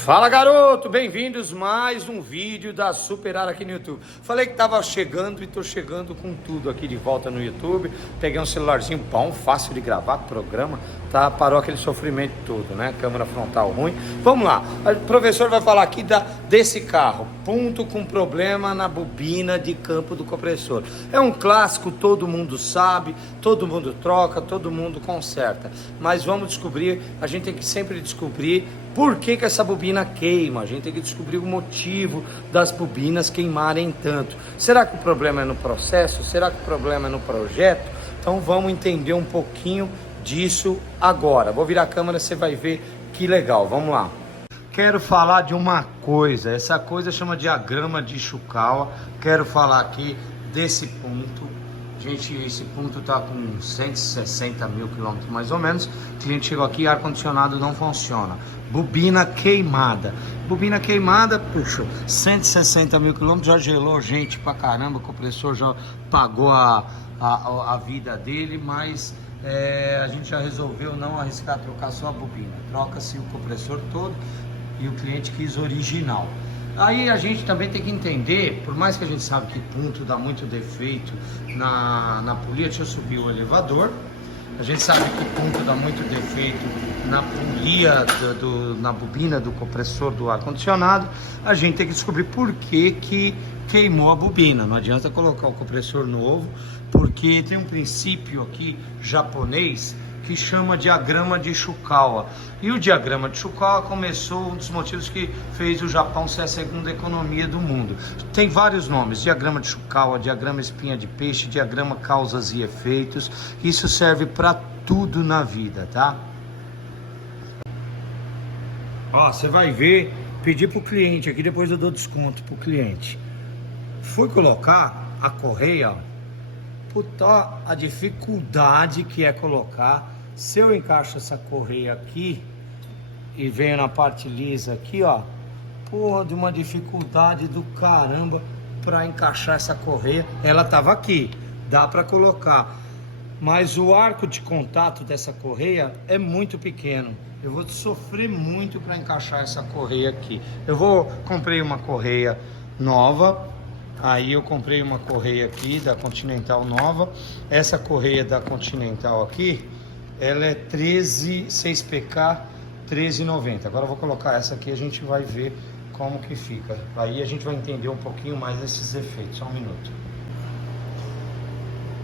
Fala, garoto, bem-vindos mais um vídeo da Superar aqui no YouTube. Falei que tava chegando e tô chegando com tudo aqui de volta no YouTube. Peguei um celularzinho bom, fácil de gravar, programa, tá? Parou aquele sofrimento todo, né? Câmera frontal ruim. Vamos lá, o professor vai falar aqui desse carro, ponto com problema na bobina de campo do compressor. É um clássico, todo mundo sabe, todo mundo troca, todo mundo conserta. Mas vamos descobrir, a gente tem que sempre descobrir por que essa bobina queima. A gente tem que descobrir o motivo das bobinas queimarem tanto. Será que o problema é no processo? Será que o problema é no projeto? Então vamos entender um pouquinho disso agora. Vou virar a câmera, você vai ver que legal. Vamos lá. Quero falar de uma coisa. Essa coisa chama diagrama de Ishikawa. Quero falar aqui desse ponto. Gente, esse ponto está com 160 mil quilômetros mais ou menos. O cliente chegou aqui, ar-condicionado não funciona. Bobina queimada. Bobina queimada, puxa, 160 mil quilômetros, já gelou gente pra caramba. O compressor já pagou a vida dele, mas a gente já resolveu não arriscar trocar só a bobina. Troca-se o compressor todo e o cliente quis original. Aí a gente também tem que entender, por mais que a gente sabe que ponto dá muito defeito na polia, deixa eu subir o elevador. A gente sabe que ponto dá muito defeito na polia, na bobina do compressor do ar-condicionado. A gente tem que descobrir por que queimou a bobina. Não adianta colocar o compressor novo, porque tem um princípio aqui japonês que chama diagrama de Ishikawa. E o diagrama de Ishikawa começou, um dos motivos que fez o Japão ser a segunda economia do mundo. Tem vários nomes: diagrama de Ishikawa, diagrama espinha de peixe, diagrama causas e efeitos. Isso serve para tudo na vida, tá? Ó, você vai ver, pedir pro cliente aqui, depois eu dou desconto pro cliente. Fui colocar a correia, puta, a dificuldade que é colocar. Se eu encaixo essa correia aqui e venho na parte lisa aqui, ó, porra, de uma dificuldade do caramba para encaixar essa correia. Ela tava aqui, dá para colocar, mas o arco de contato dessa correia é muito pequeno. Eu vou sofrer muito para encaixar essa correia aqui. Comprei uma correia nova. Aí eu comprei uma correia aqui da Continental nova. Essa correia da Continental aqui, ela é 6PK 13,90. Agora eu vou colocar essa aqui, a gente vai ver como que fica. Aí a gente vai entender um pouquinho mais desses efeitos. Só um minuto.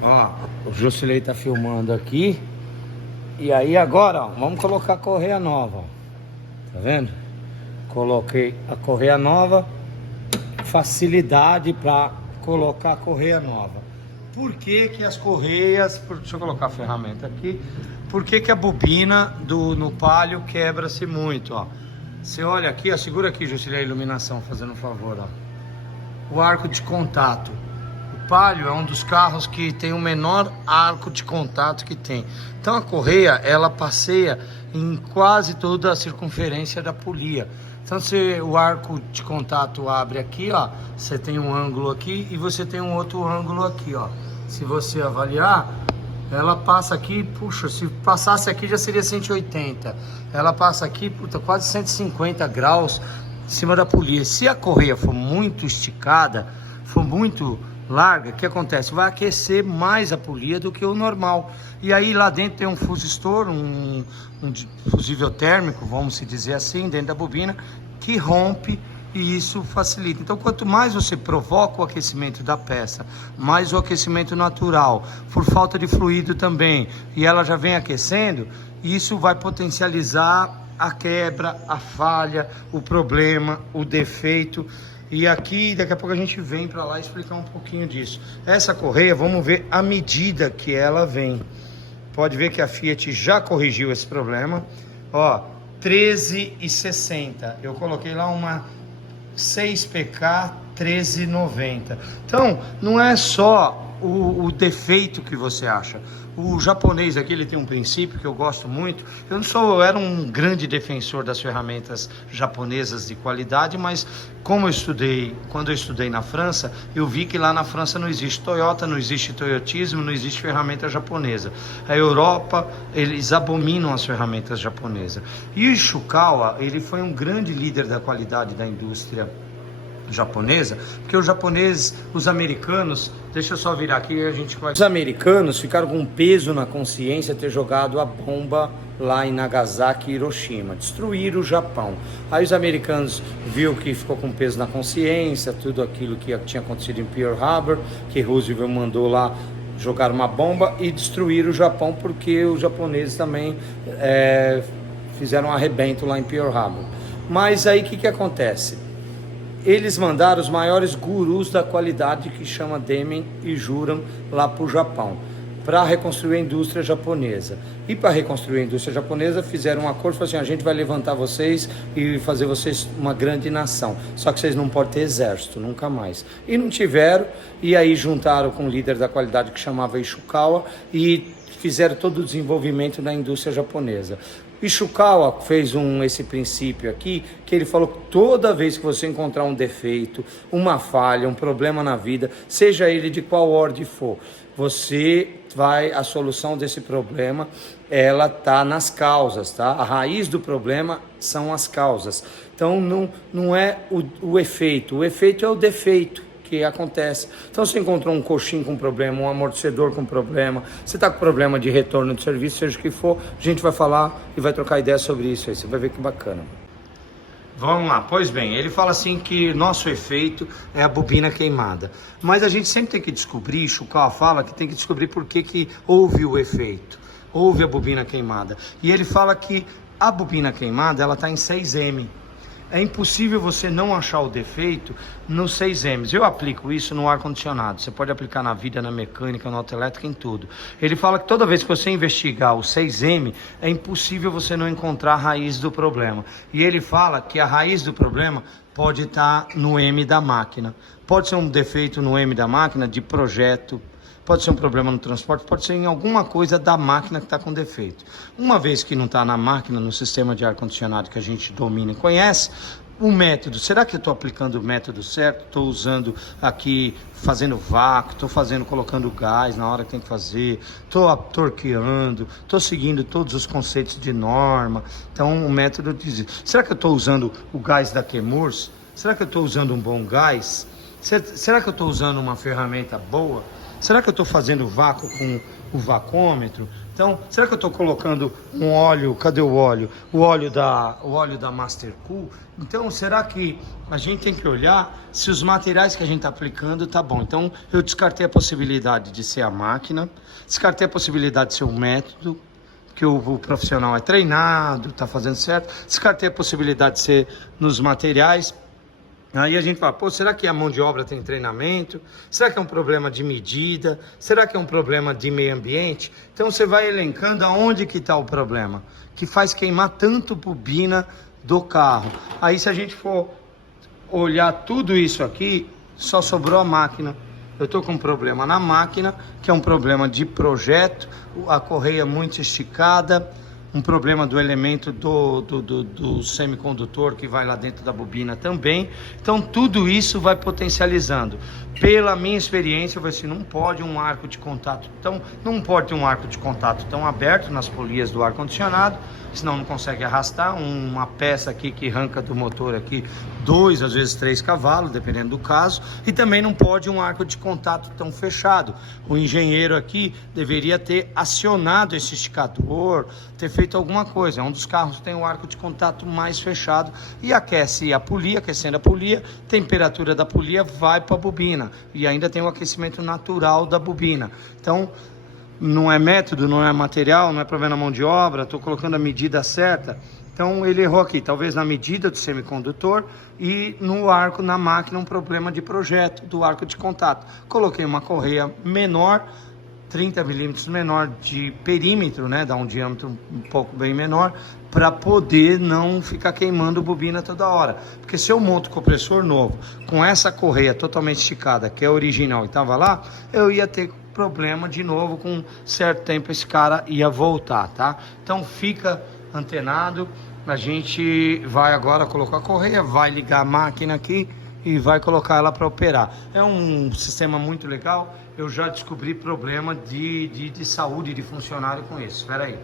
Ó, o Jusilei tá filmando aqui. E aí agora, ó, vamos colocar a correia nova. Tá vendo? Coloquei a correia nova. Facilidade para colocar a correia nova. Por que que as correias, deixa eu colocar a ferramenta aqui, por que que a bobina no palio quebra-se muito, ó? Você olha aqui, ó, segura aqui, Jusilei, a iluminação, fazendo um favor, ó. O arco de contato. O palio é um dos carros que tem o menor arco de contato que tem. Então a correia, ela passeia em quase toda a circunferência da polia. Então se o arco de contato abre aqui, ó, você tem um ângulo aqui e você tem um outro ângulo aqui, ó. Se você avaliar, ela passa aqui, puxa, se passasse aqui já seria 180. Ela passa aqui, puta, quase 150 graus em cima da polia. Se a correia for muito esticada, for muito larga, o que acontece? Vai aquecer mais a polia do que o normal. E aí lá dentro tem um fusistor, um fusível térmico, vamos dizer assim, dentro da bobina, que rompe e isso facilita. Então quanto mais você provoca o aquecimento da peça, mais o aquecimento natural, por falta de fluido também, e ela já vem aquecendo, isso vai potencializar a quebra, a falha, o problema, o defeito. E aqui, daqui a pouco a gente vem para lá explicar um pouquinho disso. Essa correia, vamos ver a medida que ela vem. Pode ver que a Fiat já corrigiu esse problema. Ó, 13,60. Eu coloquei lá uma 6PK 13,90. Então, não é só o defeito que você acha. O japonês aqui, ele tem um princípio que eu gosto muito. Eu era um grande defensor das ferramentas japonesas de qualidade, mas quando eu estudei na França, eu vi que lá na França não existe Toyota, não existe Toyotismo, não existe ferramenta japonesa. A Europa, eles abominam as ferramentas japonesas. E o Ishikawa, ele foi um grande líder da qualidade da indústria japonesa, porque os americanos, deixa eu só virar aqui e a gente vai... Os americanos ficaram com um peso na consciência ter jogado a bomba lá em Nagasaki e Hiroshima, destruíram o Japão. Aí os americanos viram que ficou com peso na consciência, tudo aquilo que tinha acontecido em Pearl Harbor, que Roosevelt mandou lá jogar uma bomba e destruir o Japão, porque os japoneses também fizeram um arrebento lá em Pearl Harbor. Mas aí o que acontece? Eles mandaram os maiores gurus da qualidade, que chama Demen e Juran, lá para o Japão, para reconstruir a indústria japonesa. E para reconstruir a indústria japonesa, fizeram um acordo, falaram assim, a gente vai levantar vocês e fazer vocês uma grande nação. Só que vocês não podem ter exército, nunca mais. E não tiveram, e aí juntaram com o líder da qualidade, que chamava Ishikawa, e fizeram todo o desenvolvimento da indústria japonesa. Ishikawa fez esse princípio aqui, que ele falou que toda vez que você encontrar um defeito, uma falha, um problema na vida, seja ele de qual ordem for, a solução desse problema, ela tá nas causas, tá? A raiz do problema são as causas. Então não é o efeito é o defeito que acontece. Então você encontrou um coxim com problema, um amortecedor com problema, você está com problema de retorno de serviço, seja o que for, a gente vai falar e vai trocar ideia sobre isso aí, você vai ver que bacana. Vamos lá, pois bem, ele fala assim que nosso efeito é a bobina queimada, mas a gente sempre tem que descobrir, Ishikawa fala que tem que descobrir por que houve o efeito, houve a bobina queimada, e ele fala que a bobina queimada, ela está em 6M. É impossível você não achar o defeito nos 6Ms. Eu aplico isso no ar-condicionado. Você pode aplicar na vida, na mecânica, na autoelétrica, em tudo. Ele fala que toda vez que você investigar o 6M, é impossível você não encontrar a raiz do problema. E ele fala que a raiz do problema pode estar no M da máquina. Pode ser um defeito no M da máquina de projeto, pode ser um problema no transporte, pode ser em alguma coisa da máquina que está com defeito. Uma vez que não está na máquina, no sistema de ar-condicionado que a gente domina e conhece, o método, será que eu estou aplicando o método certo? Estou usando aqui, fazendo vácuo, estou colocando gás na hora que tem que fazer, estou torqueando, estou seguindo todos os conceitos de norma. Então o método diz, será que eu estou usando o gás da Chemours? Será que eu estou usando um bom gás? Será que eu estou usando uma ferramenta boa? Será que eu estou fazendo vácuo com o vacômetro? Então, será que eu estou colocando um óleo? Cadê o óleo? O óleo da Master Cool. Então, será que a gente tem que olhar se os materiais que a gente está aplicando tá bom? Então, eu descartei a possibilidade de ser a máquina, descartei a possibilidade de ser o método, que o profissional é treinado, está fazendo certo, descartei a possibilidade de ser nos materiais. Aí a gente fala, pô, será que a mão de obra tem treinamento? Será que é um problema de medida? Será que é um problema de meio ambiente? Então você vai elencando aonde que está o problema, que faz queimar tanto bobina do carro. Aí se a gente for olhar tudo isso aqui, só sobrou a máquina. Eu estou com um problema na máquina, que é um problema de projeto, a correia muito esticada, um problema do elemento do semicondutor que vai lá dentro da bobina também. Então tudo isso vai potencializando. Pela minha experiência, eu falei assim, não pode um arco de contato, então não pode ter um arco de contato tão aberto nas polias do ar-condicionado, senão não consegue arrastar. Uma peça aqui que arranca do motor aqui 2, às vezes 3 cavalos, dependendo do caso. E também não pode um arco de contato tão fechado. O engenheiro aqui deveria ter acionado esse esticador, ter feito alguma coisa. É um dos carros que tem o arco de contato mais fechado e aquece a polia, aquecendo a polia, temperatura da polia vai para a bobina e ainda tem o aquecimento natural da bobina. Então, não é método, não é material, não é problema na mão de obra, estou colocando a medida certa. Então ele errou aqui, talvez na medida do semicondutor e no arco, na máquina, um problema de projeto do arco de contato. Coloquei uma correia menor, 30 milímetros menor de perímetro, né? Dá um diâmetro um pouco bem menor, para poder não ficar queimando bobina toda hora. Porque se eu monto compressor novo com essa correia totalmente esticada, que é original e tava lá, eu ia ter problema de novo. Com certo tempo esse cara ia voltar, tá? Então fica antenado. A gente vai agora colocar a correia, vai ligar a máquina aqui e vai colocar ela para operar. É um sistema muito legal. Eu já descobri problema de saúde de funcionário com isso. Espera aí.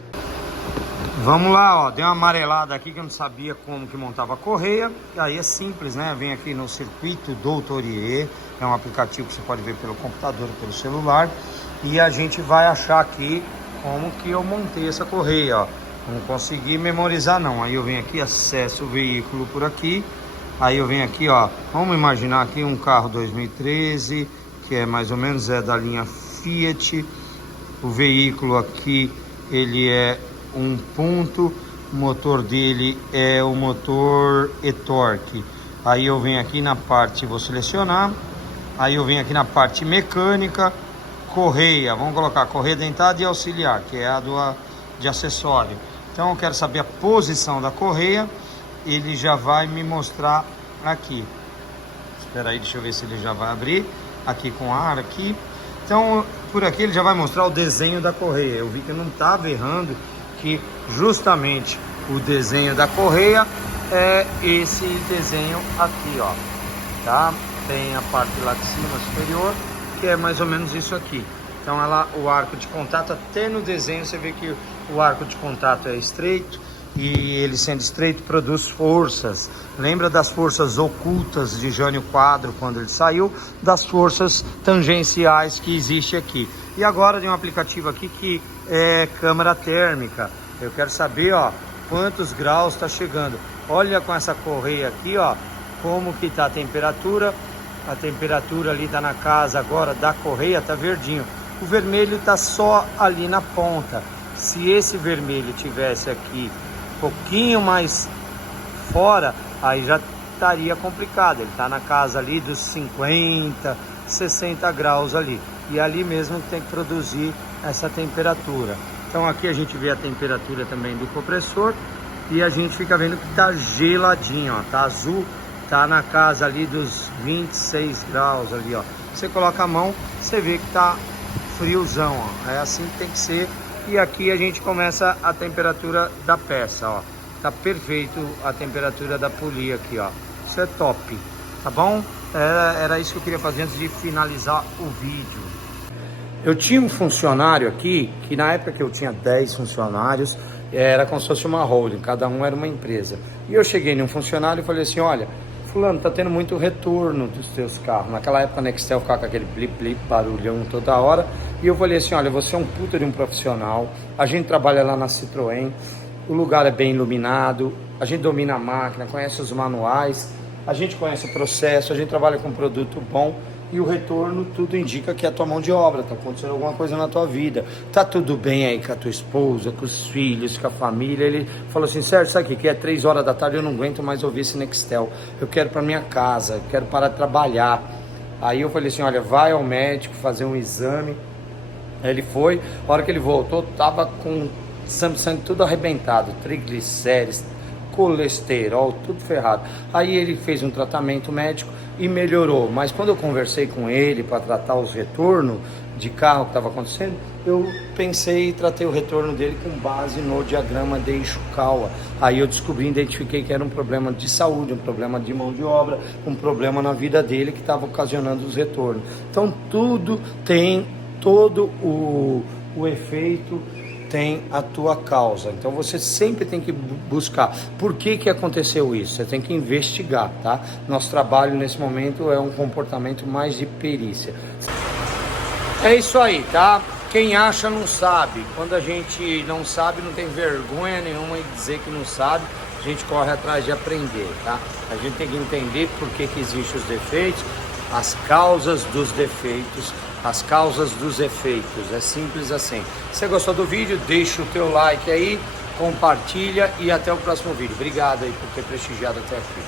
Vamos lá, ó. Deu uma amarelada aqui que eu não sabia como que montava a correia. E aí é simples, né? Vem aqui no Circuito Doutorier. É um aplicativo que você pode ver pelo computador, pelo celular. E a gente vai achar aqui como que eu montei essa correia, ó. Não consegui memorizar não. Aí eu venho aqui, acesso o veículo por aqui. Aí eu venho aqui, ó. Vamos imaginar aqui um carro 2013, que é mais ou menos da linha Fiat. O veículo aqui, ele é um ponto. O motor dele é o motor e-torque. Aí eu venho aqui na parte, vou selecionar. Aí eu venho aqui na parte mecânica, correia. Vamos colocar correia dentada e auxiliar, que é a de acessório. Então eu quero saber a posição da correia. Ele já vai me mostrar aqui. Espera aí, deixa eu ver se ele já vai abrir. Aqui com ar aqui. Então por aqui ele já vai mostrar o desenho da correia. Eu vi que não estava errando, que justamente o desenho da correia é esse desenho aqui, ó. Tá? Tem a parte lá de cima superior, que é mais ou menos isso aqui. Então o arco de contato, até no desenho você vê que o arco de contato é estreito, e ele sendo estreito produz forças. Lembra das forças ocultas de Jânio Quadro quando ele saiu, das forças tangenciais que existe aqui. E agora tem um aplicativo aqui que é câmara térmica. Eu quero saber, ó, quantos graus está chegando. Olha com essa correia aqui, ó, como que tá a temperatura. A temperatura ali tá na casa agora da correia, tá verdinho. O vermelho tá só ali na ponta. Se esse vermelho tivesse aqui um pouquinho mais fora, aí já estaria complicado. Ele tá na casa ali dos 50, 60 graus ali. E ali mesmo tem que produzir essa temperatura. Então aqui a gente vê a temperatura também do compressor. E a gente fica vendo que tá geladinho, ó. Tá azul, tá na casa ali dos 26 graus ali, ó. Você coloca a mão, você vê que tá friozão, ó. É assim que tem que ser. E aqui a gente começa a temperatura da peça, ó. Tá perfeito a temperatura da polia aqui, ó. Isso é top, tá bom? Era isso que eu queria fazer antes de finalizar o vídeo. Eu tinha um funcionário aqui, que na época que eu tinha 10 funcionários, era como se fosse uma holding, cada um era uma empresa. E eu cheguei num funcionário e falei assim, olha, fulano, tá tendo muito retorno dos teus carros. Naquela época a Nextel ficava com aquele blip blip, barulhão toda hora. E eu falei assim, olha, você é um puta de um profissional, a gente trabalha lá na Citroën, o lugar é bem iluminado, a gente domina a máquina, conhece os manuais, a gente conhece o processo, a gente trabalha com um produto bom. E o retorno, tudo indica que é a tua mão de obra, tá acontecendo alguma coisa na tua vida. Tá tudo bem aí com a tua esposa, com os filhos, com a família. Ele falou assim, Sérgio, sabe o que é? 3 horas da tarde eu não aguento mais ouvir esse Nextel. Eu quero para minha casa, eu quero parar de trabalhar. Aí eu falei assim, olha, vai ao médico fazer um exame. Aí ele foi, a hora que ele voltou, tava com sangue tudo arrebentado, triglicérides, colesterol, tudo ferrado. Aí ele fez um tratamento médico e melhorou, mas quando eu conversei com ele para tratar os retornos de carro que estava acontecendo, eu pensei e tratei o retorno dele com base no diagrama de Ishikawa. Aí eu descobri, identifiquei que era um problema de saúde, um problema de mão de obra, um problema na vida dele que estava ocasionando os retornos. Então tudo tem, todo o efeito tem a tua causa. Então você sempre tem que buscar por que aconteceu isso. Você tem que investigar, tá? Nosso trabalho nesse momento é um comportamento mais de perícia. É isso aí, tá? Quem acha não sabe. Quando a gente não sabe, não tem vergonha nenhuma em dizer que não sabe. A gente corre atrás de aprender, tá? A gente tem que entender por que existem os defeitos, as causas dos defeitos, as causas dos efeitos. É simples assim. Se você gostou do vídeo, deixa o teu like aí, compartilha e até o próximo vídeo. Obrigado aí por ter prestigiado até aqui.